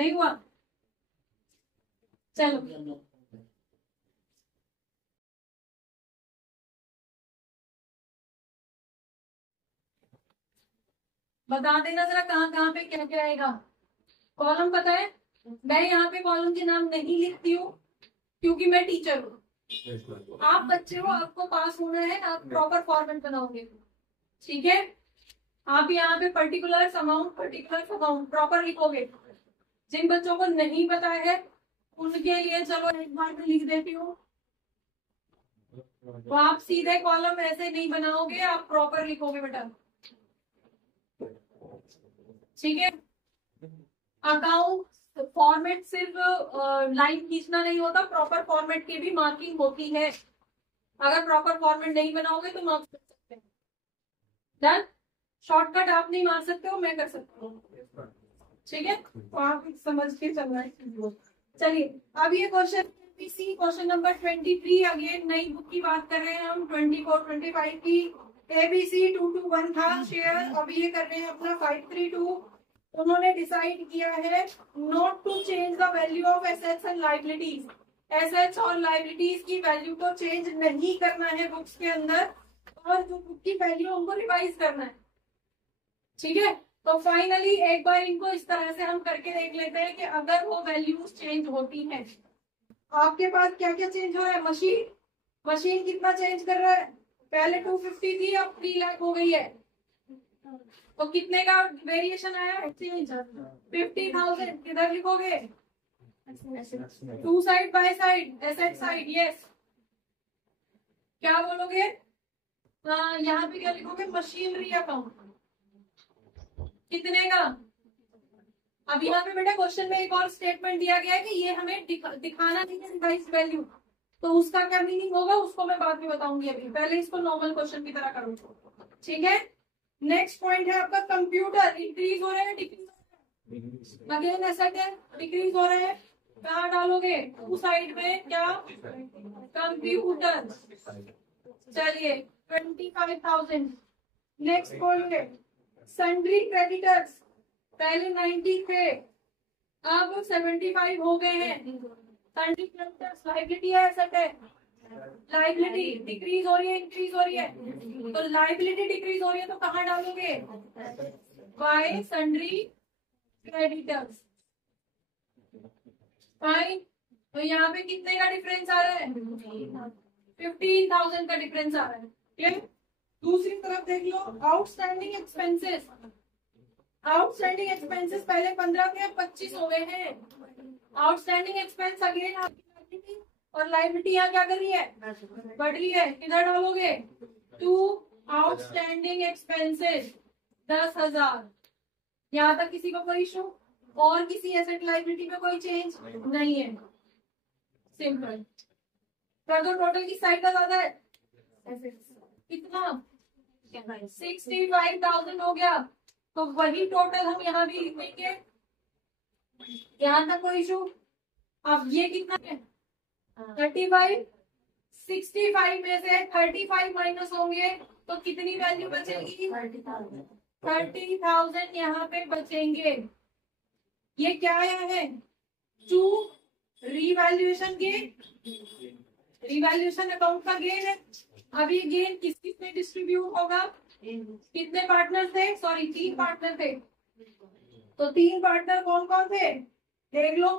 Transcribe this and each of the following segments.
नहीं हुआ? चलो बता देना जरा कहाँ कहाँ पे क्या क्या आएगा। कॉलम पता है? मैं यहाँ पे कॉलम के नाम नहीं लिखती हूँ क्योंकि मैं टीचर हूँ। आप बच्चे हो, आपको पास होना है, आप प्रॉपर फॉर्मेट बनाओगे, ठीक है? आप यहाँ पे पर्टिकुलर अमाउंट प्रॉपर लिखोगे। जिन बच्चों को नहीं पता है उनके लिए चलो एक बार में लिख देती हूँ। तो आप सीधे कॉलम ऐसे नहीं बनाओगे, आप प्रॉपर लिखोगे बेटा, ठीक है? अकाउंट फॉर्मेट सिर्फ लाइन खींचना नहीं होता, प्रॉपर फॉर्मेट की भी मार्किंग होती है। अगर प्रॉपर फॉर्मेट नहीं बनाओगे तो मार्क्स कर सकते हैं। डन? शॉर्टकट आप नहीं मार सकते हो, मैं कर सकती हूँ, ठीक है? तो आप समझ के चलना है। चलिए अब ये क्वेश्चन नंबर 23, अगेन नई बुक की बात कर रहे हैं हम, 24 25 की। ABC 221 था शेयर, अब ये कर रहे हैं अपना 532। उन्होंने डिसाइड किया है not to change the value of assets and liabilities. Assets और लायबिलिटीज की वैल्यू को चेंज नहीं करना है बुक्स के अंदर, और जो बुक की वैल्यू उनको रिवाइज करना है, ठीक है? तो फाइनली एक बार इनको इस तरह से हम करके देख लेते हैं कि अगर वो वैल्यूज चेंज होती हैं, आपके पास क्या क्या चेंज हो रहा है। मशीन कितना चेंज कर रहा है? पहले 250 थी, अब 3 लाख हो गई है, तो कितने का वेरिएशन आया? चेंज 50,000। किधर लिखोगे? To side by side, asset side, yes. क्या बोलोगे? यहाँ पे क्या लिखोगे? मशीनरी अकाउंट कितने का? अब यहाँ पे बेटा क्वेश्चन में एक और स्टेटमेंट दिया गया है कि ये हमें दिखाना नहीं है रिवाइज वैल्यू, तो उसका क्या मीनिंग होगा उसको मैं बाद में बताऊंगी, अभी पहले इसको नॉर्मल क्वेश्चन की तरह करो, ठीक है? नेक्स्ट पॉइंट है आपका कंप्यूटर। इंक्रीज हो रहा है, डिक्रीज हो रहा है? अगेन एसेट है, डिक्रीज हो रहा है, कहाँ डालोगे? टू साइड में, क्या? कंप्यूटर। चलिए 25,000। नेक्स्ट पॉइंट है सन्ड्री क्रेडिटर्स, पहले 90 थे, अब 75 हो गए हैं। सन्ड्री क्रेडिटर्स लायबिलिटी है, एसेट है? लायबिलिटी डिक्रीज हो रही है, इंक्रीज हो रही है? तो लायबिलिटी डिक्रीज हो रही है तो कहाँ डालोगे? Bye sundry creditors. फाइन। तो यहाँ पे कितने का डिफरेंस आ रहा है? 15,000 का डिफरेंस आ रहा है, ठीक? दूसरी तरफ देख लो आउटस्टैंडिंग एक्सपेंसेस। आउटस्टैंडिंग एक्सपेंसेस पहले 15 थे, अब 25 हो गए हैं। आउटस्टैंडिंग एक्सपेंस अगेन आपकी और लायबिलिटी यहाँ क्या कर रही है? बढ़ रही है। किधर डालोगे? To outstanding expenses 10,000। यहाँ तक किसी को कोई इशू? और किसी एसेट लायबिलिटी में कोई चेंज नहीं है, सिंपल कर दो। टोटल की साइड का ज्यादा है, कितना? 65,000 हो गया, तो वही टोटल हम यहाँ भी लिखेंगे। यहाँ तक कोई इशू? अब ये कितना है? 35। 65 में से 35 माइनस होंगे तो कितनी वैल्यू बचेगी? 30,000 यहाँ पे बचेंगे। ये क्या आया है? To revaluation gain, revaluation account का गेन है। अब ये गेन किस किस में डिस्ट्रीब्यूट होगा? कितने पार्टनर थे? सॉरी 3 पार्टनर थे, तो 3 पार्टनर कौन कौन थे देख लो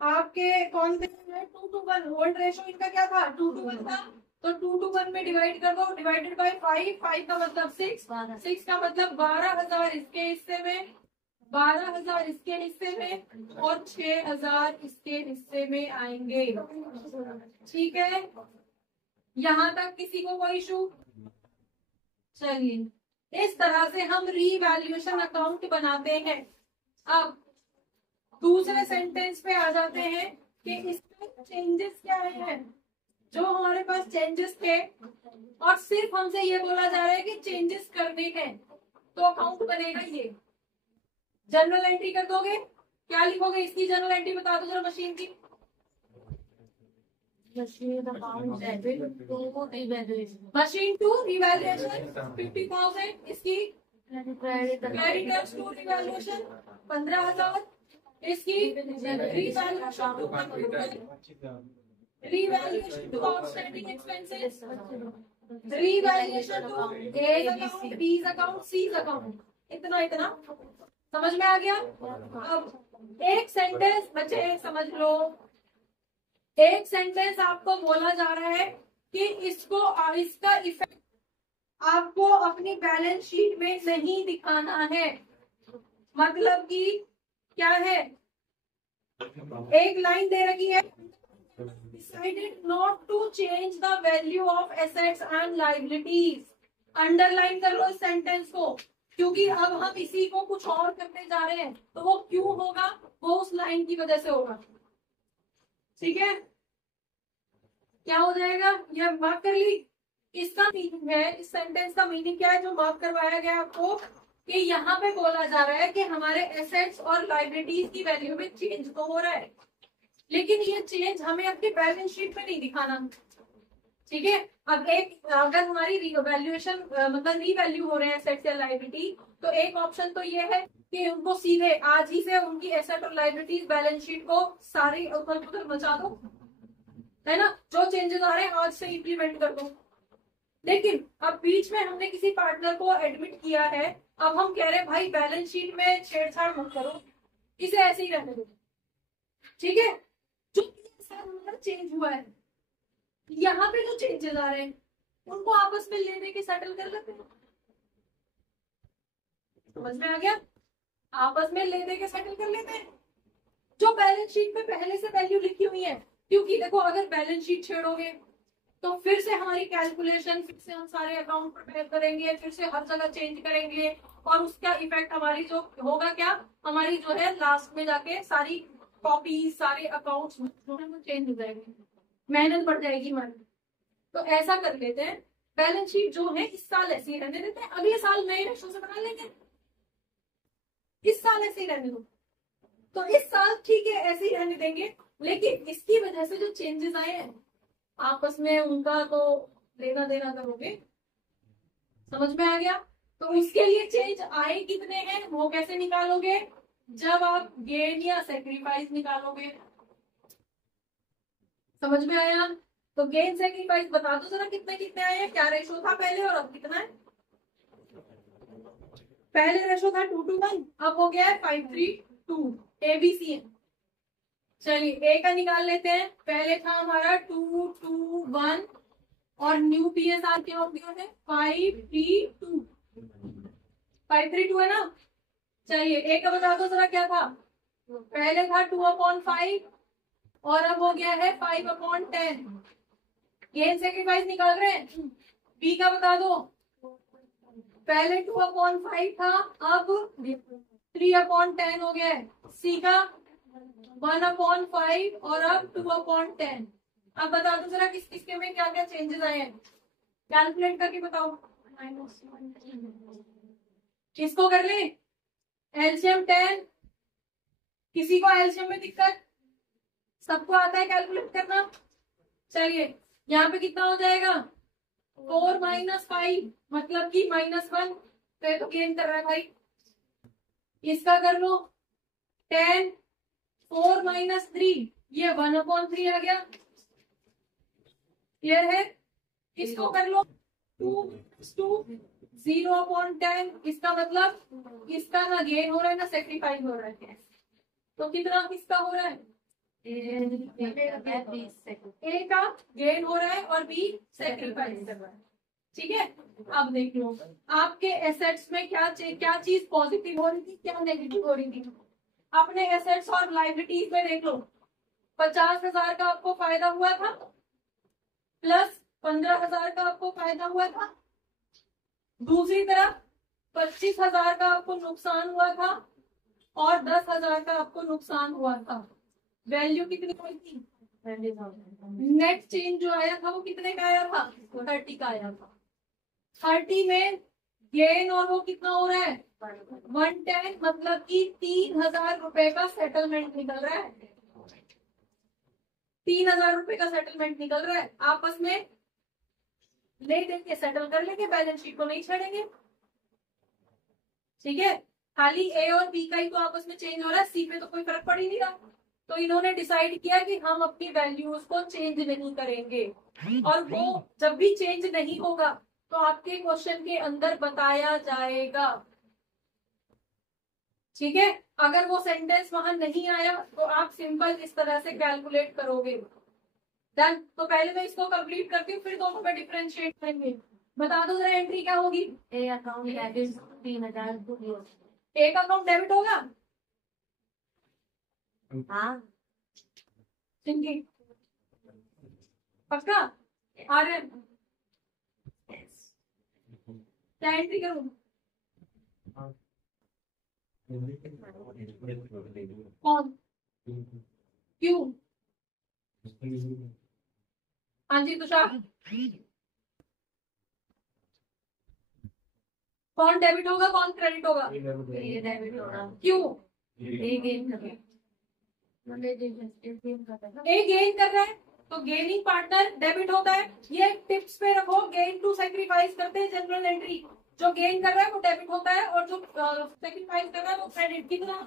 आपके। कौन थे? 2:1 होल्ड रेशो इनका क्या था? 2:1 था, तो 2:1 में डिवाइड कर दो, डिवाइडेड बाय 5। 5 का मतलब 6, 6 का मतलब 12,000 इसके हिस्से में, 12,000 इसके हिस्से में, और 6,000 इसके हिस्से में आएंगे, ठीक है? यहाँ तक किसी को कोई इशू? चलिए इस तरह से हम रीवैल्यूएशन अकाउंट बनाते हैं। अब दूसरे सेंटेंस पे आ जाते हैं कि इसमें चेंजेस क्या है। जो हमारे पास चेंजेस थे और सिर्फ हमसे ये बोला जा रहा है कि चेंजेस करने हैं, तो अकाउंट बनेगा ये। जनरल एंट्री कर दोगे, क्या लिखोगे? इसकी जनरल एंट्री बता दो जरा मशीन की। मशीन टू रिवैल्यूएशन 50,000, इसकी क्रेडिटर्स टू रिवैल्यूएशन 15,000, इसकी revaluation to outstanding expenses, revaluation to A's account, B's account, C's account, इतना इतना समझ में आ गया। अब एक सेंटेंस बच्चे एक समझ लो, एक सेंटेंस आपको बोला जा रहा है कि इसका इफेक्ट आपको अपनी बैलेंस शीट में नहीं दिखाना है। मतलब कि क्या है, एक लाइन दे रखी है, decided not to change the value of assets and liabilities। Underline कर लो इस सेंटेंस को, क्योंकि अब हम इसी को कुछ और करने जा रहे हैं, तो वो क्यों होगा, वो उस लाइन की वजह से होगा। ठीक है, क्या हो जाएगा, ये मार्क कर ली। इसका मीनिंग है, इस सेंटेंस का मीनिंग क्या है जो मार्क करवाया गया आपको, कि यहाँ पे बोला जा रहा है कि हमारे एसेट्स और लाइबिलिटीज की वैल्यू में चेंज तो हो रहा है, लेकिन ये चेंज हमें अपनी बैलेंस शीट में नहीं दिखाना। ठीक है, अब एक अगर हमारी वैल्यूएशन मतलब रीवैल्यू हो रहे हैं एसेट्स या लाइबिलिटी, तो एक ऑप्शन तो ये है कि उनको सीधे आज ही से उनकी एसेट और लाइबिलिटीज बैलेंस शीट को सारी उथल पुथल मचा दो, है ना, जो चेंजेस आ रहे हैं आज से इम्प्लीमेंट कर दो। लेकिन अब बीच में हमने किसी पार्टनर को एडमिट किया है, अब हम कह रहे हैं भाई बैलेंस शीट में छेड़छाड़ मत करो, इसे ऐसे ही रहने दो। ठीक है, जो चेंज हुआ है, यहाँ पे जो चेंजेस आ रहे हैं उनको आपस में ले के सेटल कर लेते हैं। समझ में आ गया, आपस में ले के सेटल कर लेते हैं जो बैलेंस शीट में पहले से वैल्यू लिखी हुई है। क्योंकि देखो अगर बैलेंस शीट छेड़ोगे तो फिर से हमारी कैलकुलेशन, फिर से हम सारे अकाउंट प्रिपेयर करेंगे, फिर से हर जगह चेंज करेंगे, और उसका इफेक्ट हमारी जो होगा क्या, हमारी जो है लास्ट में जाके सारी कॉपी, सारे अकाउंट्स चेंज हो जाएंगे, मेहनत बढ़ जाएगी हमारी। तो ऐसा कर लेते हैं, बैलेंस शीट जो है इस साल ऐसे ही रहने देते हैं, अगले साल नए रेशो से बना लेंगे, इस साल ऐसे ही रहने दो। तो इस साल ठीक है ऐसे ही रहने देंगे, लेकिन इसकी वजह से जो चेंजेस आए हैं आपस में उनका तो लेना देना करोगे। समझ में आ गया, तो उसके लिए चेंज आए कितने हैं वो कैसे निकालोगे, जब आप गेन या सेक्रीफाइस निकालोगे। समझ में आया, तो गेन सेक्रीफाइस बता दो जरा कितने कितने आए हैं, क्या रेशो था पहले और अब कितना है। पहले रेशो था 2:1, अब हो गया है 5:3:2, ABC है। चलिए ए का निकाल लेते हैं, पहले था हमारा 2:2:1 और न्यू PSR क्या हो गया है 5:3:2, 5:3:2 है ना। चलिए ए का बता दो जरा क्या था, पहले था 2/5 और अब हो गया है 5/10। गेन सेक्रीफाइस निकाल रहे हैं। बी का बता दो, पहले 2/5 था अब 3/10 हो गया है। सी का 1/5 और अब 2/10। अब बता दो जरा किस किसके में क्या क्या चेंजेस आए हैं, कैलकुलेट करके बताओ। किसको कर ले, एलसीएम 10, किसी को एलसीएम में दिक्कत, सबको आता है कैलकुलेट करना। चलिए यहाँ पे कितना हो जाएगा 4 - 5 मतलब कि -1, तो गेन कर रहा है भाई। इसका कर लो 10, 4 - 3 ये 1/3 आ गया, क्लियर है। इसको कर लो 2 - 2 0/10, इसका मतलब इसका ना गेन हो रहा है ना सेक्रीफाइस हो रहा है, तो कितना किसका हो रहा है, ए का गेन हो रहा है और बी सेक्रीफाइस कर रहा है। ठीक है, अब देख लो आपके एसेट्स में क्या चीज पॉजिटिव हो रही थी, क्या नेगेटिव हो रही थी। अपने एसेट्स और लाइबिलिटीज में देख लो 50,000 का आपको फायदा हुआ था, प्लस 15,000 का आपको फायदा हुआ था। दूसरी तरफ 25,000 का आपको नुकसान हुआ था और 10,000 का आपको नुकसान हुआ था। वैल्यू कितनी हुई थी, नेट चेंज जो आया था वो कितने का आया था, 30 का आया था। 30 में गेन और वो कितना हो रहा है 110, मतलब कि 3,000 रुपए का सेटलमेंट निकल रहा है। 3,000 रुपए का सेटलमेंट निकल रहा है, आपस में ले देंगे, सेटल कर लेंगे, बैलेंस शीट को नहीं छेड़ेंगे। ठीक है, खाली ए और बी का ही तो आपस में चेंज हो रहा है, सी पे तो कोई फर्क पड़ ही नहीं रहा। तो इन्होंने डिसाइड किया कि हम अपनी वैल्यूज को चेंज नहीं करेंगे, और वो जब भी चेंज नहीं होगा तो आपके क्वेश्चन के अंदर बताया जाएगा। ठीक है, अगर वो सेंटेंस वहां नहीं आया तो आप सिंपल इस तरह से कैलकुलेट करोगे। डन। तो पहले मैं इसको कंप्लीट करती हूँ, फिर दोनों में डिफरेंशिएट करेंगे। बता दो जरा एंट्री क्या होगी। ए अकाउंट डेबिट 3000। एक अकाउंट डेबिट होगा। हाँ चिंकी पक्का। आर्यन क्या एंट्री करूँ। कौन क्यों। हाँ जी तुषार, कौन डेबिट होगा कौन क्रेडिट होगा। ये डेबिट होगा। क्यों। ए गेन कर ए गेन कर रहा है तो गेनिंग पार्टनर डेबिट होता है। ये टिप्स पे रखो, गेन टू सेक्रीफाइस करते हैं जनरल एंट्री। जो गेन कर रहा है वो डेबिट होता है और जो सेक्रीफाइस कर रहा है वो क्रेडिट। कितना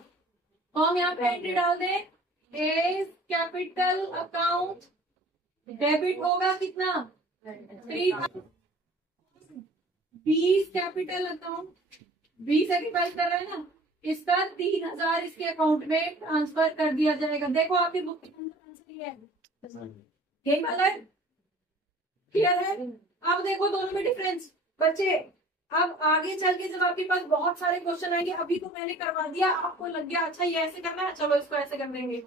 तो हम यहाँ पे एंट्री डाल दें। ए कैपिटल अकाउंट डेबिट होगा कितना 3000। B capital account, B sacrifice कर रहा है ना, इसका 3000 इसके अकाउंट में ट्रांसफर कर दिया जाएगा। देखो आपकी बुक के अंदर आंसर ये है, यही वाला है। क्लियर है। अब देखो दोनों में डिफरेंस बच्चे। अब आगे चल के जब आपके पास बहुत सारे क्वेश्चन आएंगे, अभी तो मैंने करवा दिया, आपको लग गया अच्छा ये ऐसे करना है, चलो इसको ऐसे कर देंगे।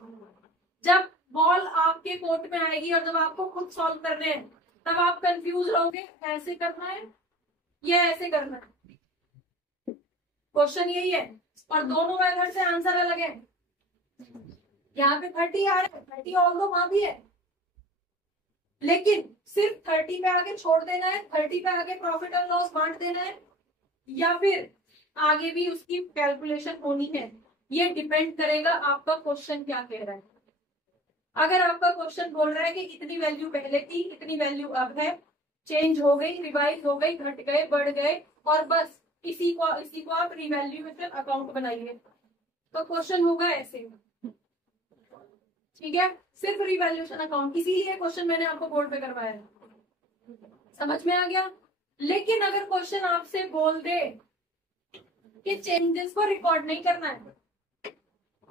जब बॉल आपके कोर्ट में आएगी और जब आपको खुद सॉल्व करने हैं, तब आप कंफ्यूज रहोगे ऐसे करना है या ऐसे करना है। क्वेश्चन यही है और दोनों मेथड से आंसर अलग है। यहाँ पे 30 आ रहा है, 30 और दो वहां भी है, लेकिन सिर्फ 30 पे आगे छोड़ देना है, 30 पे आगे प्रॉफिट एंड लॉस बांट देना है, या फिर आगे भी उसकी कैलकुलेशन होनी है। ये डिपेंड करेगा आपका क्वेश्चन क्या कह रहा है। अगर आपका क्वेश्चन बोल रहा है कि इतनी वैल्यू पहले थी इतनी वैल्यू अब है, चेंज हो गई, रिवाइज हो गई, घट गए, बढ़ गए, और बस इसी को आप रिवैल्यूएशन अकाउंट बनाइए, तो क्वेश्चन होगा ऐसे। ठीक है, सिर्फ रिवैल्यूएशन अकाउंट, इसीलिए क्वेश्चन मैंने आपको बोर्ड पे करवाया है। समझ में आ गया। लेकिन अगर क्वेश्चन आपसे बोल दे कि चेंजेस को रिकॉर्ड नहीं करना है,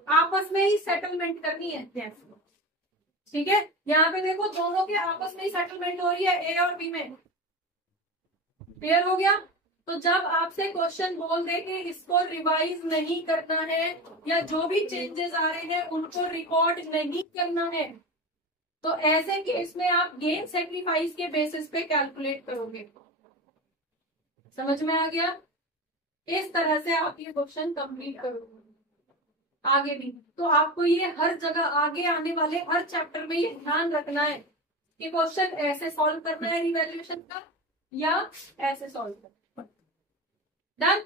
आपस में ही सेटलमेंट करनी है। ठीक है, यहाँ पे देखो दोनों के आपस में ही सेटलमेंट हो रही है, ए और बी में। क्लियर हो गया। तो जब आपसे क्वेश्चन बोल दे कि इसको रिवाइज नहीं करना है या जो भी चेंजेस आ रहे हैं उनको रिकॉर्ड नहीं करना है, तो ऐसे केस में आप गेन सेक्रीफाइस के बेसिस पे कैलकुलेट करोगे। समझ में आ गया। इस तरह से आप ये क्वेश्चन कंप्लीट करोगे। आगे भी तो आपको ये हर जगह आगे आने वाले हर चैप्टर में ये ध्यान रखना है कि क्वेश्चन ऐसे सॉल्व करना है रिवैल्यूएशन का या ऐसे सॉल्व करना है। डन।